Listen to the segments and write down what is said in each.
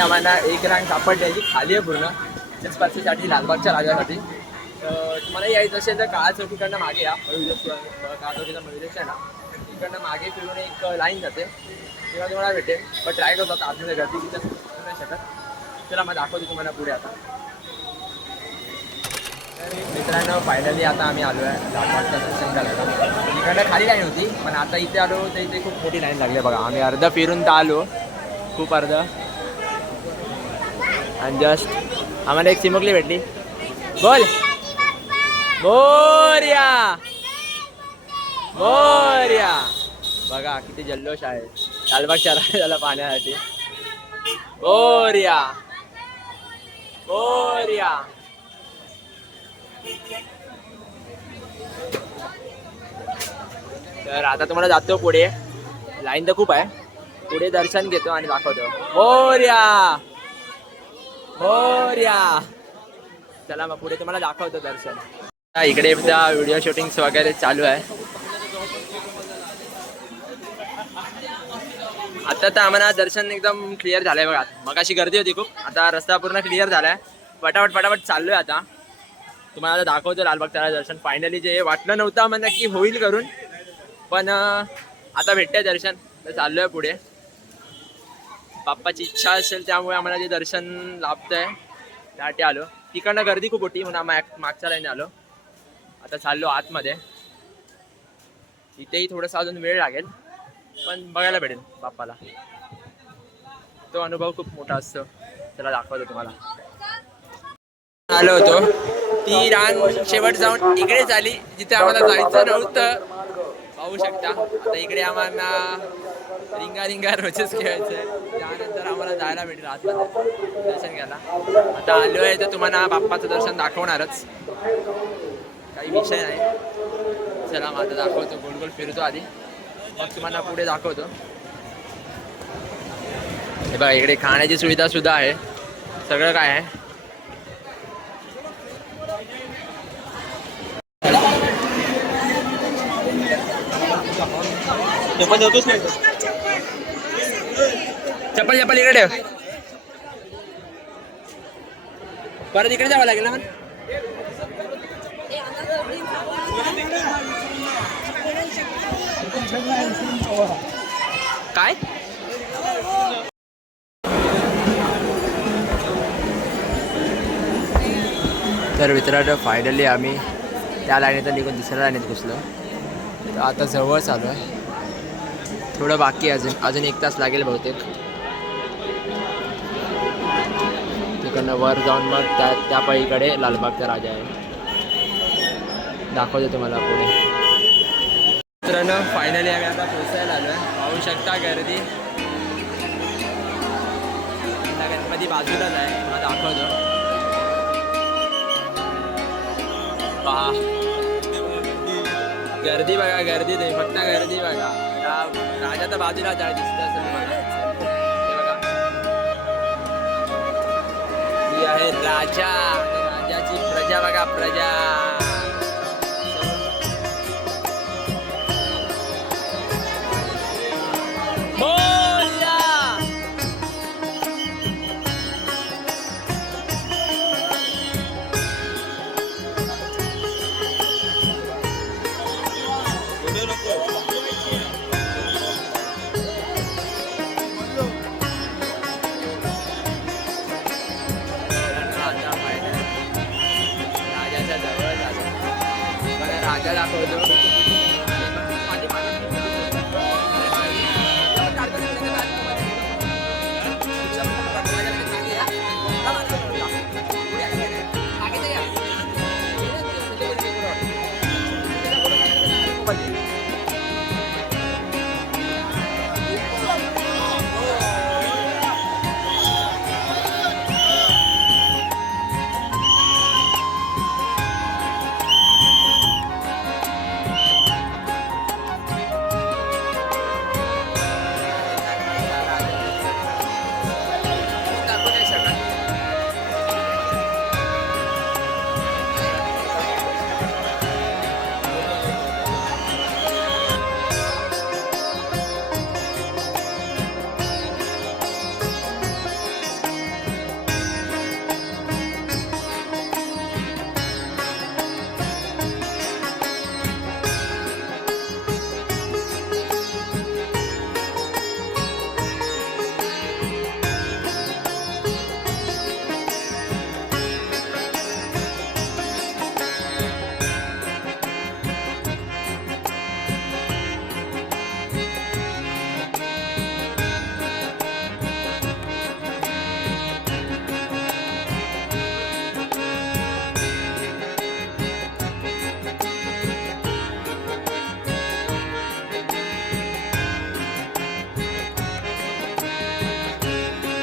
आम्हाला एक रांग सापडण्याची खाली आहे पूर्ण. त्याच पाचशेसाठी लालबागच्या राजासाठी. तुम्हाला यायचं असेल तर काळा चौकीकडनं मागे या मयुरेश्वर काळा चौकीचा मयुरेश आहे ना तिकडनं मागे फिरून एक लाईन जाते. तेव्हा तुम्हाला भेटेल पण ट्राय करतो आता आतमध्ये गर्दी तिथं नाही शकत. चला मग दाखवतो तुम्हाला पुढे आता. तर मित्रांनो फायनली आता आम्ही आलो आहे लालबागच्या दर्शन करायला इकडनं खाली लाईन होती पण आता इथे आलो तर इथे खूप मोठी लाईन लागली आहे बघा. आम्ही अर्ध फिरून तर आलो. खूप अर्ध. आणि जस्ट आम्हाला एक चिमुकली भेटली. बोल. मोर्या मोर्या बघा किती जल्लोष आहे. लालबाग शहरात झाला पाहण्यासाठी मोर्या मोर्या तर आता तुम्हाला जातो पुढे. लाईन तर खूप आहे. पुढे दर्शन घेतो आणि दाखवतो. मोर्या मोर्या. चला मग पुढे तुम्हाला दाखवतो दर्शन. इकडे इकडे व्हिडिओ शूटिंग वगैरे चालू आहे. आता तर आम्हाला दर्शन एकदम क्लिअर झालंय बघा. मग अशी गर्दी होती खूप. आता रस्ता पूर्ण क्लिअर झालाय. पटापट पटापट चाललोय आता. तुम्हाला आता दाखवतो लालबागचा दर्शन. फायनली जे वाटलं नव्हतं म्हणजे की होईल करून. पण आता भेटतंय दर्शन. तर चाललोय पुढे. बाप्पाची इच्छा असेल त्यामुळे आम्हाला जे दर्शन लाभतंय त्यासाठी आलो. तिकडनं गर्दी खूप होती म्हणून आम्ही मागच्या लाईन आलो. आता चाललो आतमध्ये. इथेही थोडंसं अजून वेळ लागेल पण बघायला भेटेल बाप्पाला. तो अनुभव खूप मोठा असतो. त्याला दाखवतो तुम्हाला. आलो होतो. ती रान शेवट जाऊन इकडे झाली जिथे आम्हाला जायचं नव्हतं. पाहू शकता. आता इकडे आम्हाला रिंगा रिंगा रोजच खेळायचं. त्यानंतर आम्हाला जायला भेटेल आतमध्ये. दर्शन घ्यायला. आता आलो आहे तर तुम्हाला बाप्पाचं दर्शन दाखवणारच. काही विषय नाही. चला माझं दाखवतो. गोल गोल फिरतो आधी. मग तुम्हाला पुढे दाखवतो. हे बघा इकडे खाण्याची सुविधा सुद्धा आहे. सगळं काय आहे? चप्पल चप्पल इकडे ठेव. परत इकडे जावं लागेल ना? मग? काय? तर मित्रांनो फायनली आम्ही त्या लाईनीतून निघून दुसऱ्या लाईनीत घुसलो. तर आता जवळ चालू आहे. थोडं बाकी अजून. अजून एक तास लागेल बहुतेक. तिकडनं वर जाऊन मग त्या त्या पळीकडे लालबागचा राजा आहे. दाखवतो तुम्हाला पुढे. मित्रांनो फायनली आम्ही आता पोचायला आलो आहे पाहू शकता गर्दी. गणपती बाजूलाच आहे. मला दाखवतो. पहा. गर्दी बघा गर्दी नाही. फक्त गर्दी बघा. राजा तर बाजूलाच आहे दिसत असेल तुम्हाला. आहेत राजा राजाची प्रजा बघा प्रजा. Thank you.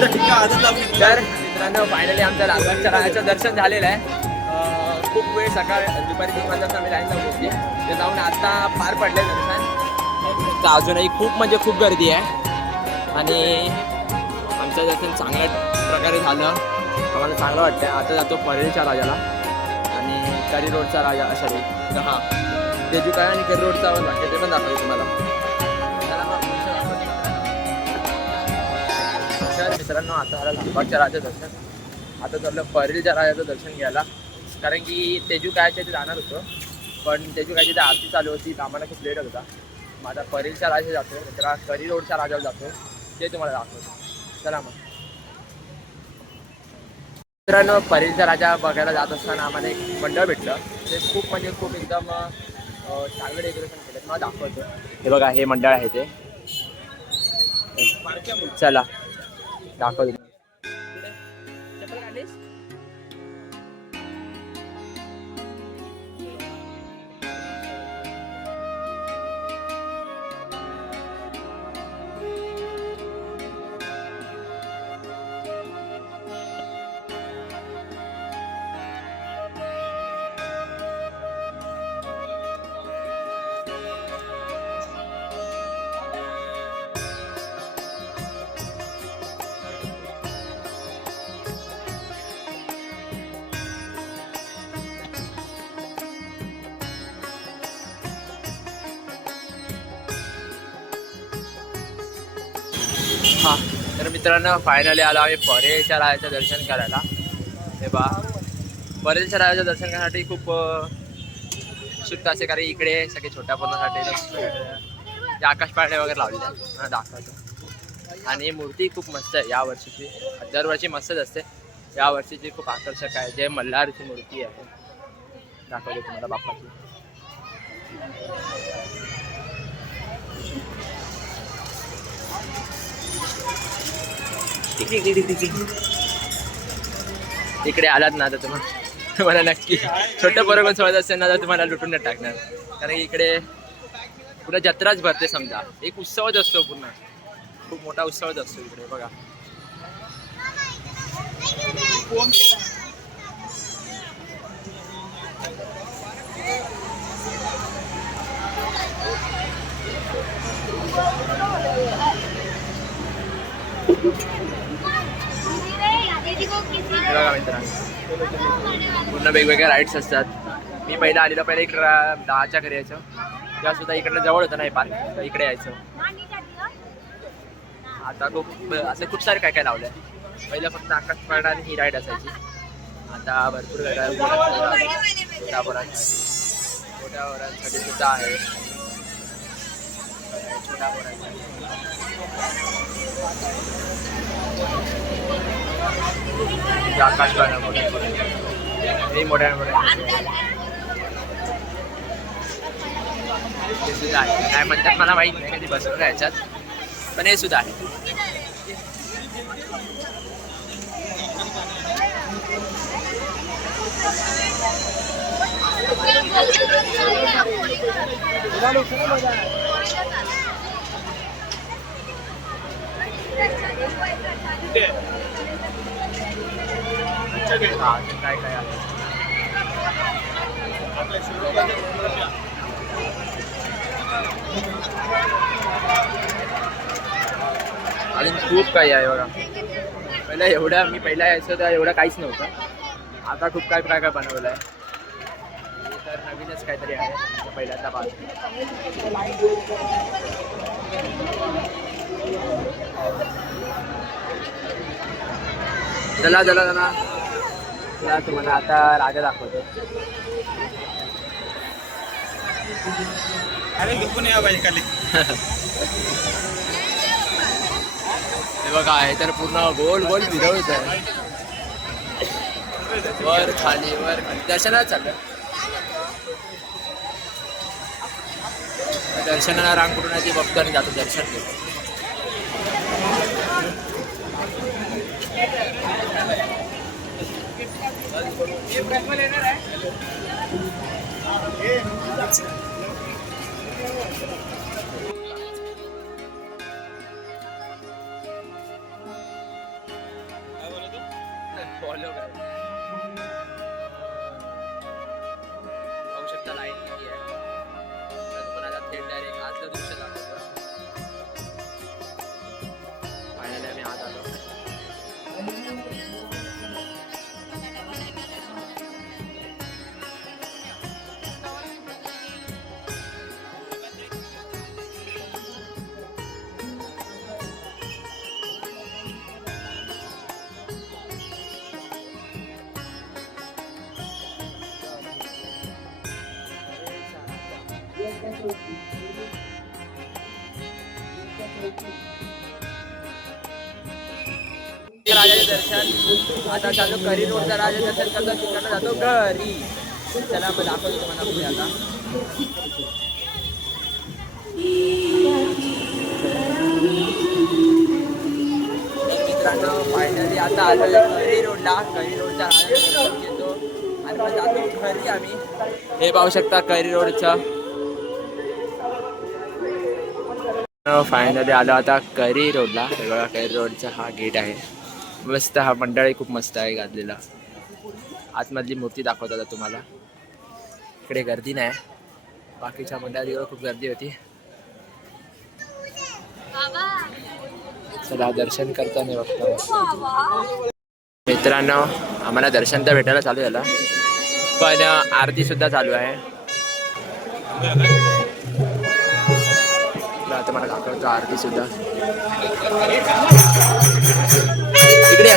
तर मित्रांनो फायनली आमच्या लालबागच्या रायाचं दर्शन झालेलं आहे. खूप वेळ सकाळ दुपारी तीन वाजता आम्ही लाईन जाऊ होती ते जाऊन आत्ता पार पडले दर्शन तर अजूनही खूप म्हणजे खूप गर्दी आहे. आणि आमचं दर्शन चांगल्या प्रकारे झालं. आम्हाला चांगलं वाटतं आता जातो परेलच्या राजाला. आणि करी रोडचा राजा सॉरी हां तेजू काय आणि करी रोडचा पण वाटतं ते पण दाखवतो तुम्हाला. तर आता आला लालबागच्या राजा दर्शन. आता चाललं परेलच्या राजाचं दर्शन घ्यायला. कारण की तेजू कायच्या ते जाणार होतं. पण तेजू कायची ते आरती चालू होती. तर आम्हाला खूप लेट होता. माझा परेलच्या राजा जातो त्याला करी रोडच्या राजाला जातो ते तुम्हाला दाखवतो. चला मग. मित्रांनो परेलचा राजा बघायला जात असताना आम्हाला एक मंडळ भेटलं. ते खूप म्हणजे खूप एकदम चांगलं डेकोरेशन केलं मला दाखवतो. हे बघा हे मंडळ आहे ते. चला. दाखवतो हा. तर मित्रांनो फायनली आलो आम्ही परेच्या रायाचं दर्शन करायला. हे बा परेच्या रायाचं दर्शन करण्यासाठी खूप शुद्ध असे कारण इकडे सगळे छोट्या पोरांसाठी आकाश पाळणे वगैरे लावलेले आहेत. दाखवतो. आणि मूर्ती खूप मस्त आहे या वर्षीची. दरवर्षी मस्तच असते. या वर्षीची खूप आकर्षक आहे. जे मल्हारची मूर्ती आहे. दाखवली तुम्हाला बाप्पाची इकडे आलात ना तर तुम्हाला तुम्हाला नक्की छोटं बरोबर सोडत असेल ना तर तुम्हाला लुटून नाही टाकणार. कारण इकडे पुन्हा जत्राच भरते समजा. एक उत्सवच असतो पूर्ण. खूप मोठा उत्सवच असतो इकडे बघा हे बघा मित्रांनो पूर्ण वेगवेगळ्या राईड्स असतात. मी पहिला आलेलो पहिला इकडं दहाच्या घरी यायचो. तेव्हा सुद्धा इकडनं जवळ होतं नाही पार्क तर इकडे यायचं. आता खूप असं खूप सारे काय काय लावलंय. पहिलं फक्त आकाश पाडा आणि ही राईड असायची. आता भरपूर छोट्या मोठ्या पोरांसाठी सुद्धा आहे. छोट्या पोरांसाठी. आकाश पाडा मोठ्या पोरांसाठी हे मोठ्या मोठ्या हे सुद्धा आहे काय म्हणतात मला माहीत नाही कधी बसवलं याच्यात पण हे सुद्धा आहे हा, अजून काय काय आहे? अजून खूप काही आहे बघा. पहिला एवढा मी पहिला यायचो तर एवढं काहीच नव्हतं. आता खूप काय काय काय बनवलं आहे तर नवीनच काहीतरी आहे म्हणजे पहिल्यांदा पाहतो. चला चला चला. चला तुम्हाला आता राजा दाखवतो. अरे झोपून या पाहिजे खाली हे बघा आहे तर पूर्ण गोल गोल फिरवत आहे वर खाली वर खाली. दर्शनात चाललं दर्शनाला रांग कुठून आहे ती बघतो आणि जातो दर्शन घेतो फॉलो करा पाहू शकता लाईन आहे. तर तुम्हाला थेट डायरेक्ट दृश्य दाखवतो फायनली आम्ही आत आलो दर्शन. आता चालू करी रोडचा राजा दर्शन करतो तिकडनं जातो घरी. चला मग दाखवतो तुम्हाला पुढे आता. मित्रांनो फायनली आता आलो करी रोडला. करी रोडचा घेतो. आणि मग जातो घरी आम्ही. हे पाहू शकता करी रोडचा. फायनली आलो आता करी रोडला. करी रोडचा हा गेट आहे. मस्त हा मंडळही खूप मस्त आहे गाजलेला. आतमधली मूर्ती दाखवत आता तुम्हाला. इकडे गर्दी नाही. बाकीच्या मंडळात खूप गर्दी होती. चला दर्शन करताना बघतो. मित्रांनो आम्हाला दर्शन तर भेटायला चालू झालं. पण आरती सुद्धा चालू आहे. तुम्हाला आता मला दाखवतो आरती सुद्धा. इकडे या.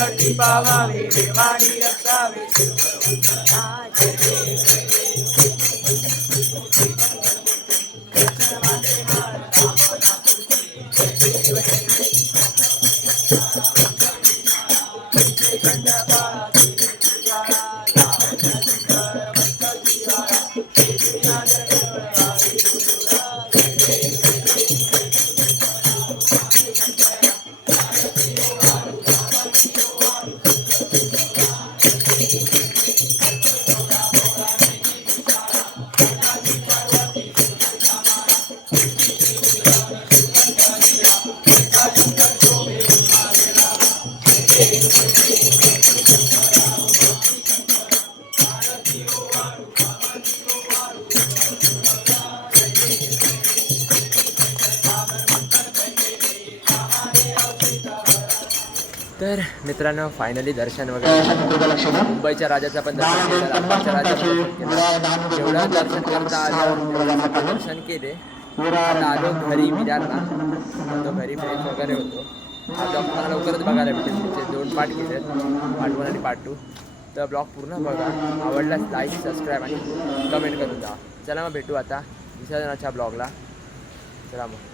Sati Bhavani Devani Rasavi Sivana तर मित्रांनो फायनली दर्शन वगैरे मुंबईच्या राजाचा पण दर्शन केलं राजाचं दर्शन जेवढं दर्शन करता आलं दर्शन केले. आता आलो घरी विरारला तो घरी फ्रेश वगैरे होतो. हा ब्लॉग लवकरच बघायला भेटेल. त्याचे दोन पार्ट केले पार्ट वन आणि पार्ट टू तर ब्लॉग पूर्ण बघा. आवडल्यास लाईक सबस्क्राईब आणि कमेंट करून जा. चला मग भेटू आता. विसर्जनाच्या ब्लॉगला चला मग.